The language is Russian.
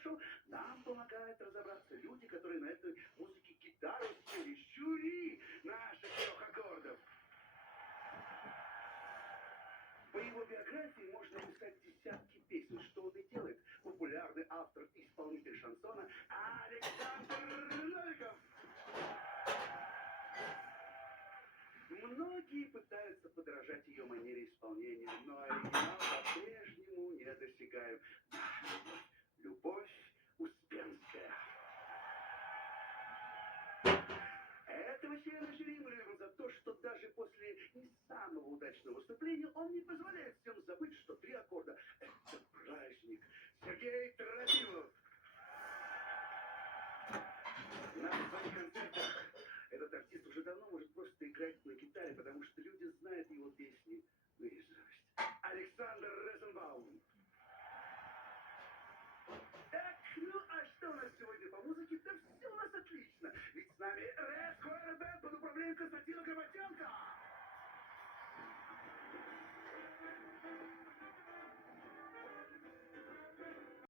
хорошо. Нам помогают разобраться люди, которые на этой музыке гитару спели. Жюри наших 3 аккордов. По его биографии можно написать десятки песен, что он и делает. Популярный автор и исполнитель шансона Александр Новиков. Многие пытаются подражать ее манере исполнения, но оригинал по-прежнему недосягаем. Любовь Успенская. Этого члена жюри мы любим за то, что даже после не самого удачного выступления он не позволяет всем забыть, что 3 аккорда — это праздник. Сергей Трофимов. На своих концертах этот артист уже давно может просто играть на гитаре, потому что люди знают его песни наизусть. Александр Розенбаум. Так, ну а что у нас сегодня по музыке? Да все у нас отлично. Ведь с нами Red Square Band под управлением Константина Кабаева.